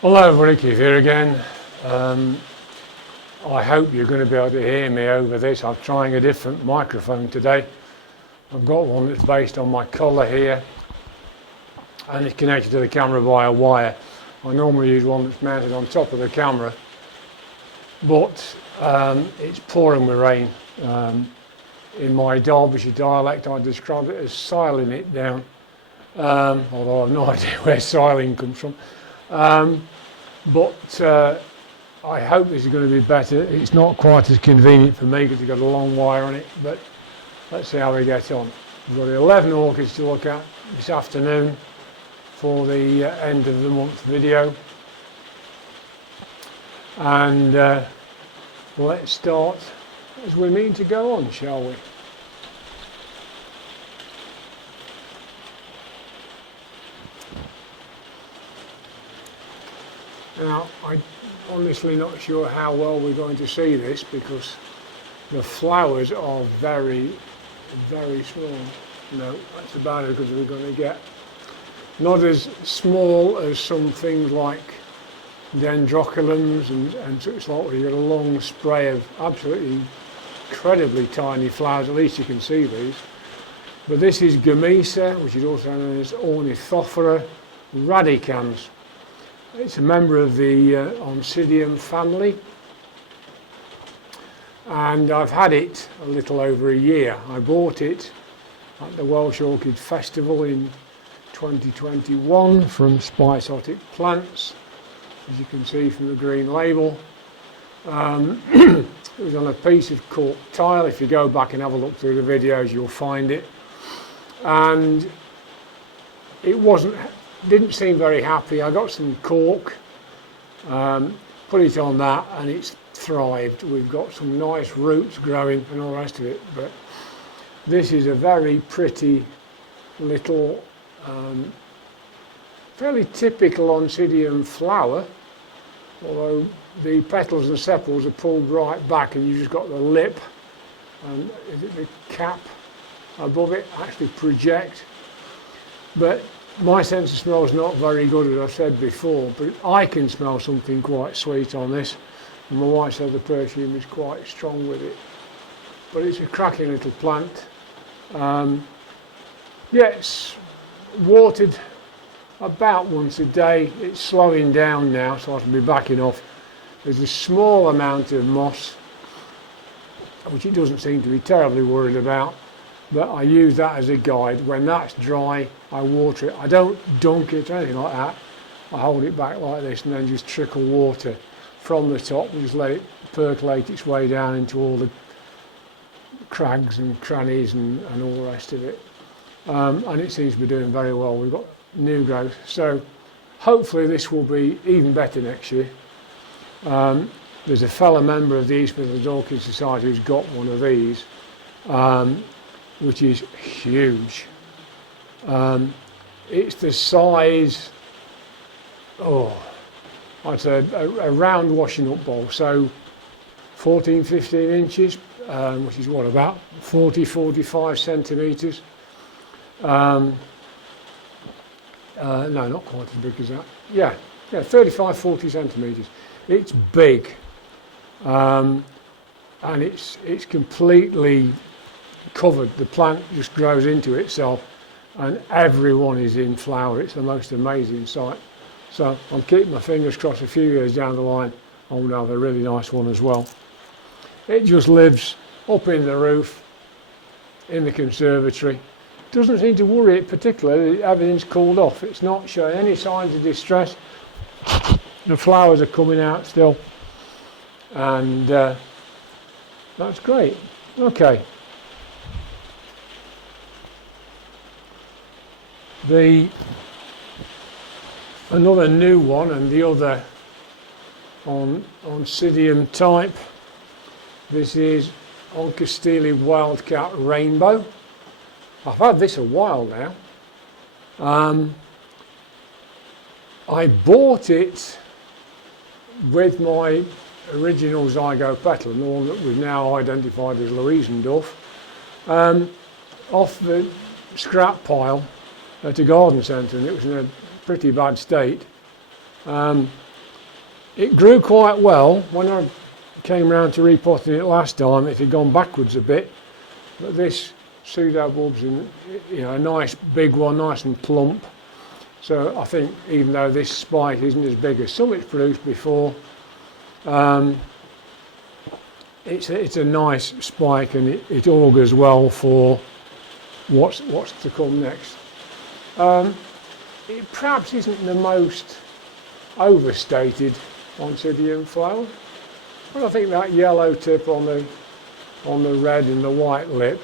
Hello everybody, Keith here again. I hope you're going to be able to hear me over this. I'm trying a different microphone today. I've got one that's based on my collar here and it's connected to the camera via wire. I normally use one that's mounted on top of the camera, but it's pouring with rain. In my Derbyshire dialect I describe it as siling it down, although I've no idea where siling comes from. But I hope this is going to be better. It's not quite as convenient for me because it's got a long wire on it, but let's see how we get on. We've got 11 orchids to look at this afternoon for the end of the month video. And let's start as we mean to go on, shall we? Now, I'm honestly not sure how well we're going to see this because the flowers are very, very small. No, that's about as good as we're going to get. Not as small as some things like dendroculums and such like, where you get a long spray of absolutely incredibly tiny flowers. At least you can see these. But this is Gamisa, which is also known as Ornithophora radicans. It's a member of the Oncidium family, and I've had it a little over a year. I bought it at the Welsh Orchid Festival in 2021 from Spiceotic Plants, as you can see from the green label. It was on a piece of cork tile. If you go back and have a look through the videos, you'll find it. And it didn't seem very happy. I got some cork, put it on that, and it's thrived. We've got some nice roots growing and all the rest of it, but this is a very pretty little, fairly typical Oncidium flower, although the petals and sepals are pulled right back and you've just got the lip and the cap above it actually project. But my sense of smell is not very good, as I've said before, but I can smell something quite sweet on this, and my wife said the perfume is quite strong with it. But it's a cracking little plant. It's watered about once a day. It's slowing down now, so I can be backing off. There's a small amount of moss, which it doesn't seem to be terribly worried about. But I use that as a guide. When that's dry, I water it. I don't dunk it or anything like that. I hold it back like this and then just trickle water from the top and just let it percolate its way down into all the crags and crannies and all the rest of it. And it seems to be doing very well. We've got new growth. So hopefully this will be even better next year. There's a fellow member of the East Midlands Orchid Society who's got one of these. Which is huge. It's the size, I'd say a round washing up bowl, so 14-15 inches, which is what, about 40-45 centimetres. No, not quite as big as that. Yeah, 35-40 centimetres. It's big, and it's completely covered. The plant just grows into itself and everyone is in flower. It's the most amazing sight. So I'm keeping my fingers crossed a few years down the line I'll have a really nice one as well. It just lives up in the roof in the conservatory. Doesn't seem to worry it particularly. Everything's cooled off. It's not showing any signs of distress. The flowers are coming out still, and that's great. Okay. Another new one, and the other on Oncidium type. This is Steely Wildcat Rainbow. I've had this a while now. I bought it with my original Zygopetalum, the one that we've now identified as Louisendorf, off the scrap pile at a garden centre, and it was in a pretty bad state. It grew quite well. When I came round to repotting it last time, it had gone backwards a bit. But this pseudobulb's in, a nice big one, nice and plump. So I think even though this spike isn't as big as some it's produced before, it's a nice spike, and it augurs well for what's to come next. It perhaps isn't the most overstated Oncidium flower, but I think that yellow tip on the red and the white lip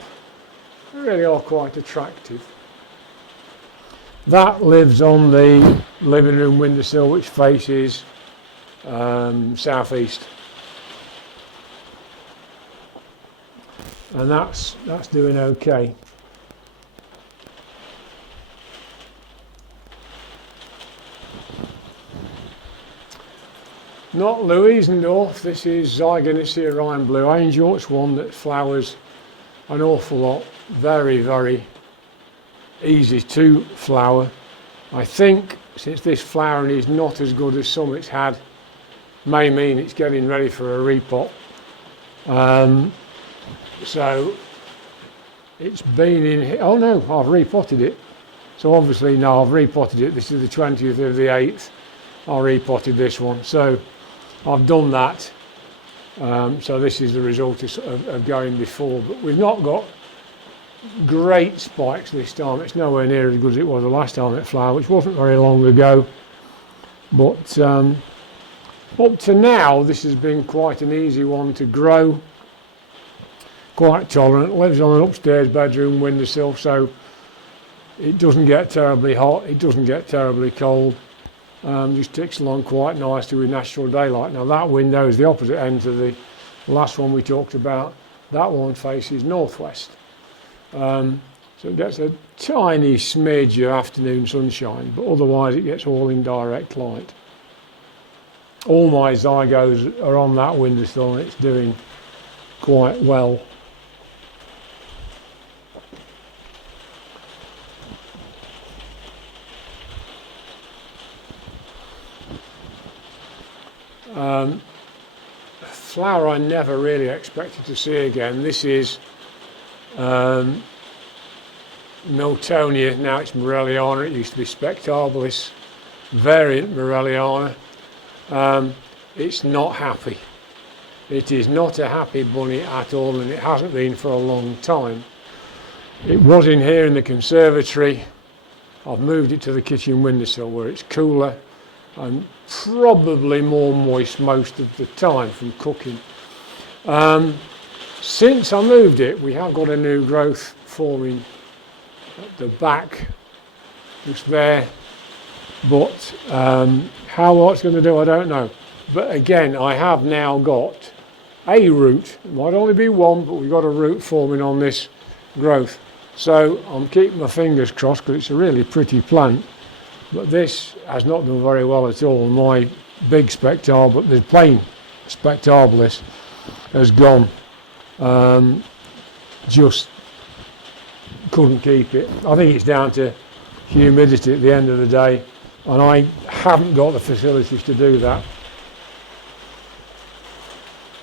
really are quite attractive. That lives on the living room windowsill, which faces southeast, and that's doing okay. Not Louisendorf, this is Zygonosia Rhine Blue Angel. It's one that flowers an awful lot, very, very easy to flower. I think since this flowering is not as good as some it's had, may mean it's getting ready for a repot. So it's been in here. Oh no, I've repotted it. So obviously no, I've repotted it. This is the 20th of the 8th. I repotted this one. So I've done that. So this is the result of going before. But we've not got great spikes this time. It's nowhere near as good as it was the last time it flowered, which wasn't very long ago. But up to now, this has been quite an easy one to grow. Quite tolerant. Lives on an upstairs bedroom windowsill, so it doesn't get terribly hot. It doesn't get terribly cold. Just ticks along quite nicely with natural daylight. Now that window is the opposite end to the last one we talked about. That one faces northwest. So it gets a tiny smidge of afternoon sunshine, but otherwise it gets all in direct light. All my zygos are on that windowsill, and it's doing quite well. Flower I never really expected to see again. This is Miltonia, now it's Moreliana. It used to be Spectabilis variant Moreliana. It's not happy. It is not a happy bunny at all, and it hasn't been for a long time. It was in here in the conservatory. I've moved it to the kitchen windowsill where it's cooler and probably more moist most of the time from cooking. Since I moved it, we have got a new growth forming at the back, just there, but how it's going to do I don't know. But again, I have now got a root. It might only be one, but we've got a root forming on this growth, so I'm keeping my fingers crossed because it's a really pretty plant. But this has not done very well at all. My big Spectabilis, the plain Spectabilis, has gone. Just couldn't keep it. I think it's down to humidity at the end of the day, and I haven't got the facilities to do that.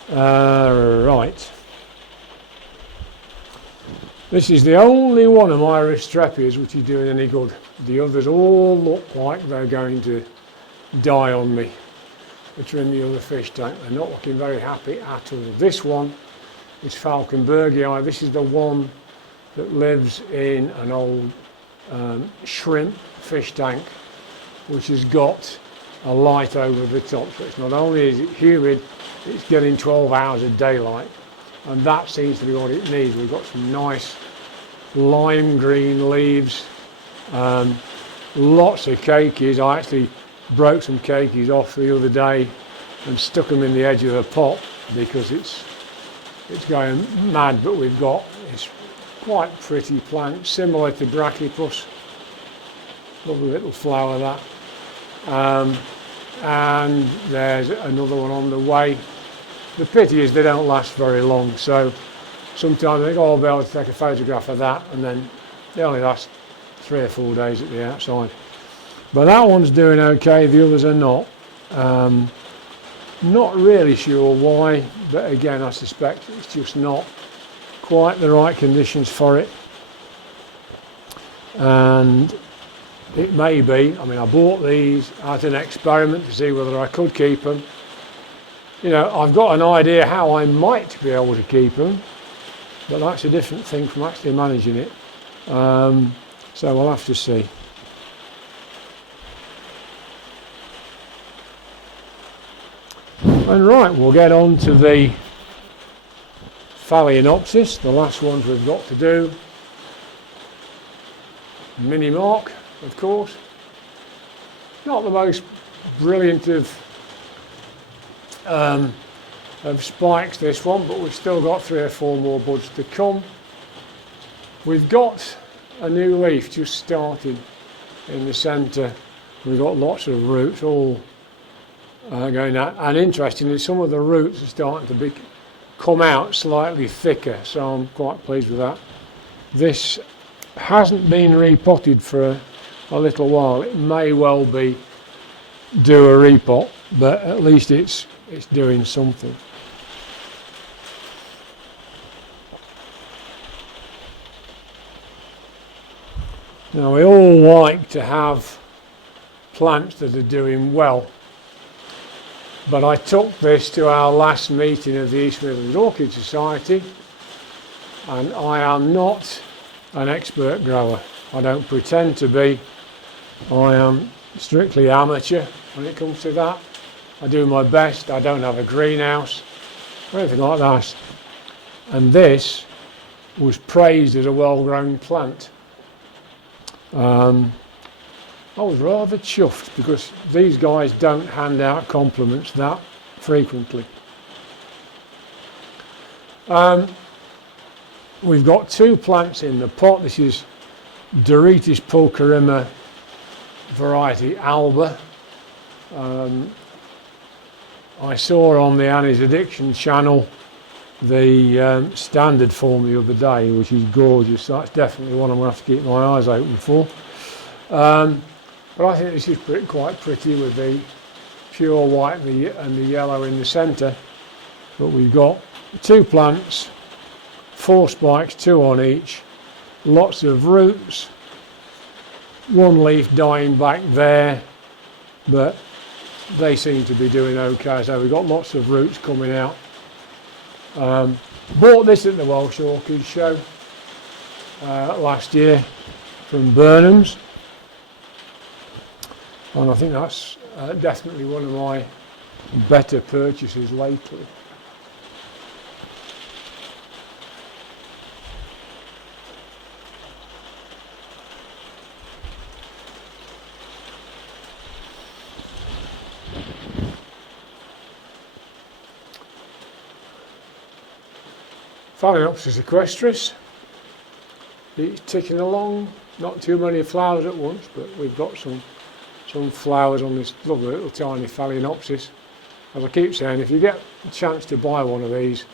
Right. This is the only one of my Ristrepias which is doing any good. The others all look like they're going to die on me, which are in the other fish tank. They're not looking very happy at all. This one is Falcon Bergie Eye. This is the one that lives in an old shrimp fish tank, which has got a light over the top. So it's not only is it humid, it's getting 12 hours of daylight, and that seems to be what it needs. We've got some nice lime green leaves, lots of keikis. I actually broke some keikis off the other day and stuck them in the edge of the pot because it's going mad. But we've got this quite pretty plant, similar to Brachypus. Lovely little flower that. And there's another one on the way. The pity is they don't last very long, so sometimes I think, oh, I'll be able to take a photograph of that, and then they only last 3 or 4 days at the outside. But that one's doing okay, the others are not. Not really sure why, but again I suspect it's just not quite the right conditions for it. And it may be, I mean, I bought these as an experiment to see whether I could keep them. You know, I've got an idea how I might be able to keep them, but that's a different thing from actually managing it. So we'll have to see. And right, we'll get on to the Phalaenopsis, the last ones we've got to do. Mini mark, of course. Not the most brilliant of spikes, this one, but we've still got 3 or 4 more buds to come. We've got a new leaf just started in the centre. We've got lots of roots all going out, and interestingly some of the roots are starting to come out slightly thicker, so I'm quite pleased with that. This hasn't been repotted for a little while. It may well be do a repot, but at least it's doing something. Now we all like to have plants that are doing well, but I took this to our last meeting of the East Midlands Orchid Society, and I am not an expert grower. I don't pretend to be. I am strictly amateur when it comes to that. I do my best. I don't have a greenhouse or anything like that. And this was praised as a well-grown plant. I was rather chuffed because these guys don't hand out compliments that frequently. We've got 2 plants in the pot. This is Doritis pulcherrima variety Alba. I saw on the Annie's Addiction channel the standard form the other day, which is gorgeous. So that's definitely one I'm going to have to keep my eyes open for. But I think this is quite pretty with the pure white and the yellow in the centre. But we've got 2 plants, 4 spikes, 2 on each, lots of roots, 1 leaf dying back there, but they seem to be doing okay, so we've got lots of roots coming out. Bought this at the Welsh Orchid Show last year from Burnham's, and I think that's definitely one of my better purchases lately. Phalaenopsis equestris, it's ticking along, not too many flowers at once, but we've got some flowers on this lovely little tiny Phalaenopsis. As I keep saying, if you get a chance to buy one of these,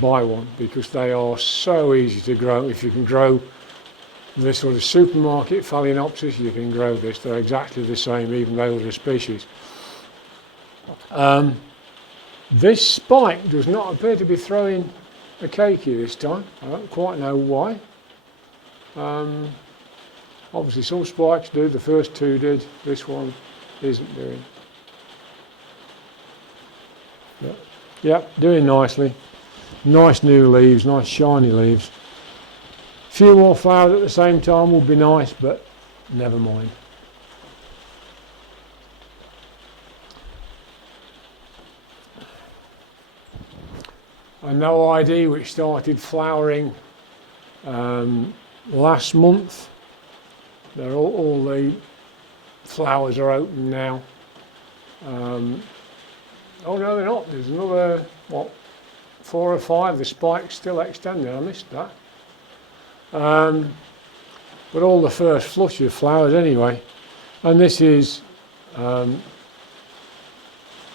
buy one, because they are so easy to grow. If you can grow this sort of supermarket Phalaenopsis, you can grow this. They're exactly the same, even though they're a species. This spike does not appear to be throwing a cakey this time. I don't quite know why. Obviously some spikes do, the first 2 did, this one isn't doing. But, yep, doing nicely. Nice new leaves, nice shiny leaves. A few more flowers at the same time would be nice, but never mind. A No ID which started flowering last month. They're all the flowers are open now. Oh no, they're not. There's another 4 or 5. The spike's still extending. I missed that. But all the first flush of flowers anyway. And this is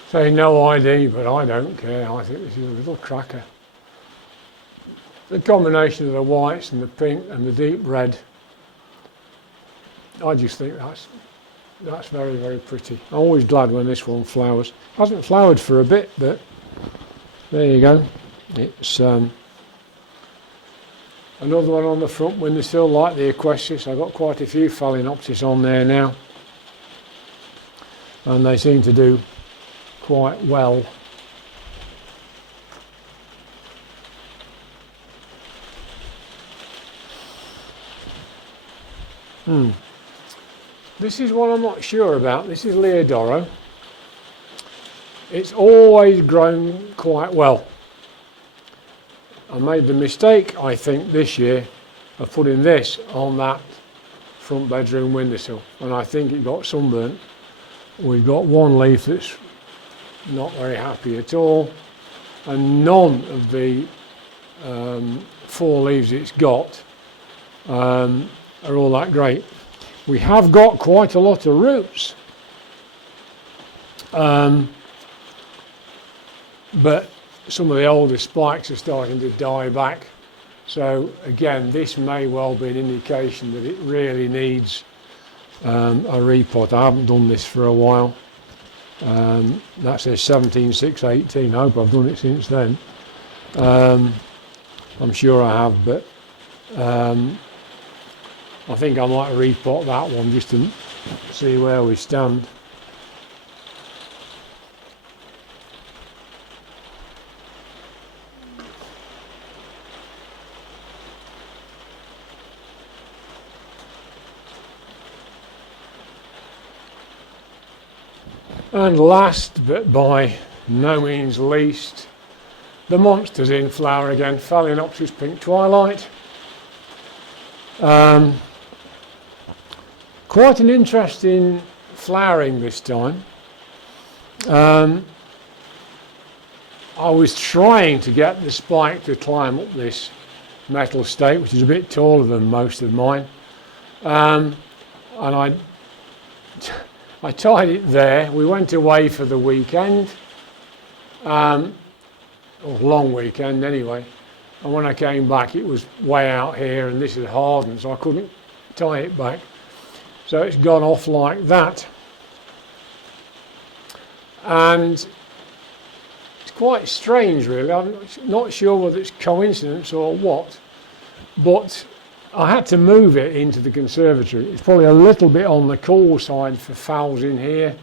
say no ID, but I don't care. I think this is a little cracker. The combination of the whites and the pink and the deep red, I just think that's that's very, very pretty. I'm always glad when this one flowers. Hasn't flowered for a bit, but there you go. It's another one on the front windowsill, like the Equestris. I've got quite a few Phalaenopsis on there now, and they seem to do quite well. This is one I'm not sure about. This is Leodoro. It's always grown quite well. I made the mistake, I think, this year of putting this on that front bedroom windowsill, and I think it got sunburnt. We've got one leaf that's not very happy at all, and none of the 4 leaves it's got are all that great. We have got quite a lot of roots, but some of the older spikes are starting to die back. So again, this may well be an indication that it really needs a repot. I haven't done this for a while. That says 17/6/18. I hope I've done it since then. I'm sure I have, but I think I might repot that one just to see where we stand. And last, but by no means least, the monster's in flower again, Phalaenopsis Pink Twilight. Quite an interesting flowering this time. I was trying to get the spike to climb up this metal stake, which is a bit taller than most of mine, and I tied it there. We went away for the weekend, or long weekend anyway, and when I came back it was way out here and this had hardened, so I couldn't tie it back. So it's gone off like that. And it's quite strange really. I'm not sure whether it's coincidence or what, but I had to move it into the conservatory. It's probably a little bit on the cool side for fowls in here.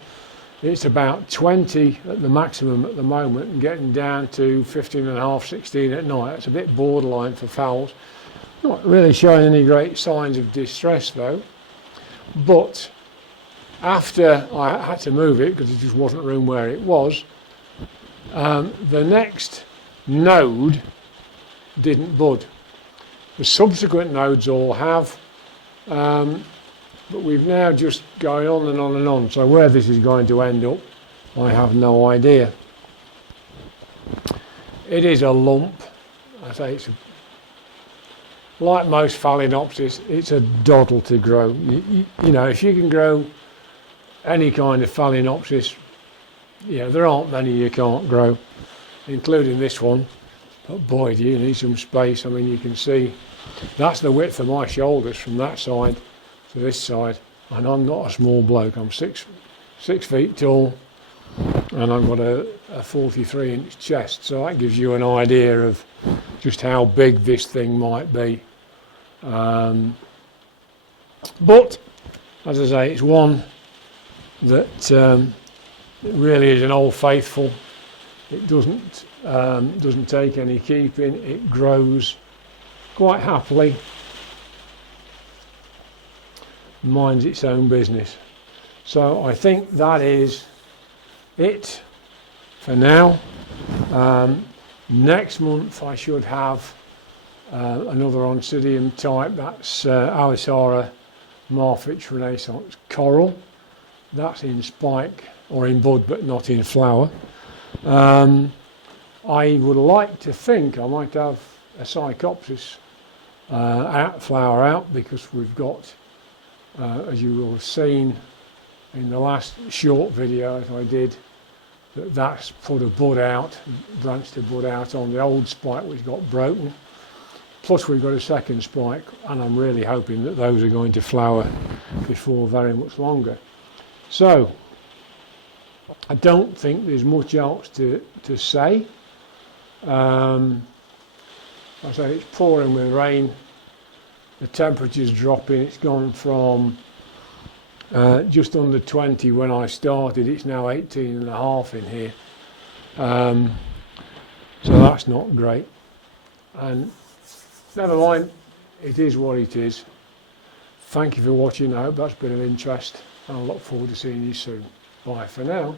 It's about 20 at the maximum at the moment and getting down to 15.5, 16 at night. It's a bit borderline for fowls. Not really showing any great signs of distress though. But after I had to move it because there just wasn't room where it was, the next node didn't bud. The subsequent nodes all have, but we've now just going on and on and on. So where this is going to end up, I have no idea. It is a lump. I say it's like most Phalaenopsis, it's a doddle to grow. You know, if you can grow any kind of Phalaenopsis, yeah, there aren't many you can't grow, including this one. But boy, do you need some space. I mean, you can see that's the width of my shoulders from that side to this side, and I'm not a small bloke. I'm six feet tall, and I've got a 43-inch chest, so that gives you an idea of just how big this thing might be. But as I say, it's one that really is an old faithful. It doesn't take any keeping. It grows quite happily, minds its own business. So I think that is it for now. Next month I should have another Oncidium type. That's Alisara Marfitch Renaissance Coral. That's in spike or in bud but not in flower. I would like to think I might have a Psychopsis flower out, because we've got, as you will have seen in the last short video that I did, that's put a bud out, branched a bud out on the old spike which got broken. Plus we've got a second spike, and I'm really hoping that those are going to flower before very much longer. So, I don't think there's much else to say. I say it's pouring with rain. The temperature's dropping. It's gone from just under 20 when I started. It's now 18.5 in here. So that's not great. And never mind, it is what it is. Thank you for watching. I hope that's been of interest. And I look forward to seeing you soon. Bye for now.